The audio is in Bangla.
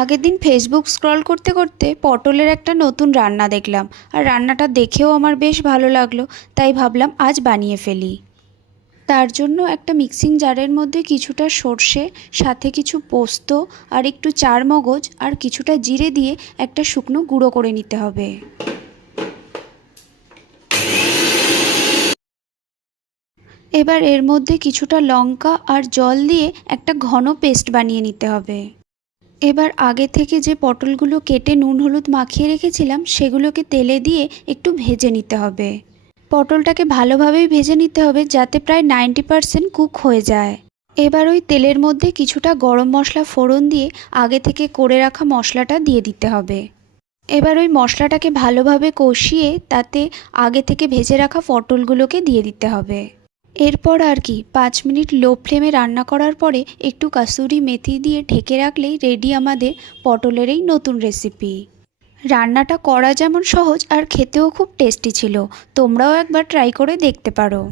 আগের দিন ফেসবুক স্ক্রল করতে করতে পটলের একটা নতুন রান্না দেখলাম, আর রান্নাটা দেখেও আমার বেশ ভালো লাগলো। তাই ভাবলাম আজ বানিয়ে ফেলি। তার জন্য একটা মিক্সিং জারের মধ্যে কিছুটা সর্ষে, সাথে কিছু পোস্ত আর একটু চারমগজ আর কিছুটা জিরে দিয়ে একটা শুকনো গুঁড়ো করে নিতে হবে। এবার এর মধ্যে কিছুটা লঙ্কা আর জল দিয়ে একটা ঘন পেস্ট বানিয়ে নিতে হবে। এবার আগে থেকে যে পটলগুলো কেটে নুন হলুদ মাখিয়ে রেখেছিলাম সেগুলোকে তেলে দিয়ে একটু ভেজে নিতে হবে। পটলটাকে ভালোভাবেই ভেজে নিতে হবে যাতে প্রায় 90% কুক হয়ে যায়। এবার ওই তেলের মধ্যে কিছুটা গরম মশলা ফোড়ন দিয়ে আগে থেকে করে রাখা মশলাটা দিয়ে দিতে হবে। এবার ওই মশলাটাকে ভালোভাবে কষিয়ে তাতে আগে থেকে ভেজে রাখা পটলগুলোকে দিয়ে দিতে হবে। এরপর আর কি 5 মিনিট লো ফ্লেমে রান্না করার পরে একটু কাসুরি মেথি দিয়ে ঢেকে রাখলেই রেডি আমাদের পটলের এই নতুন রেসিপি। রান্নাটা করা যেমন সহজ আর খেতেও খুব টেস্টি ছিল। তোমরাও একবার ট্রাই করে দেখতে পারো।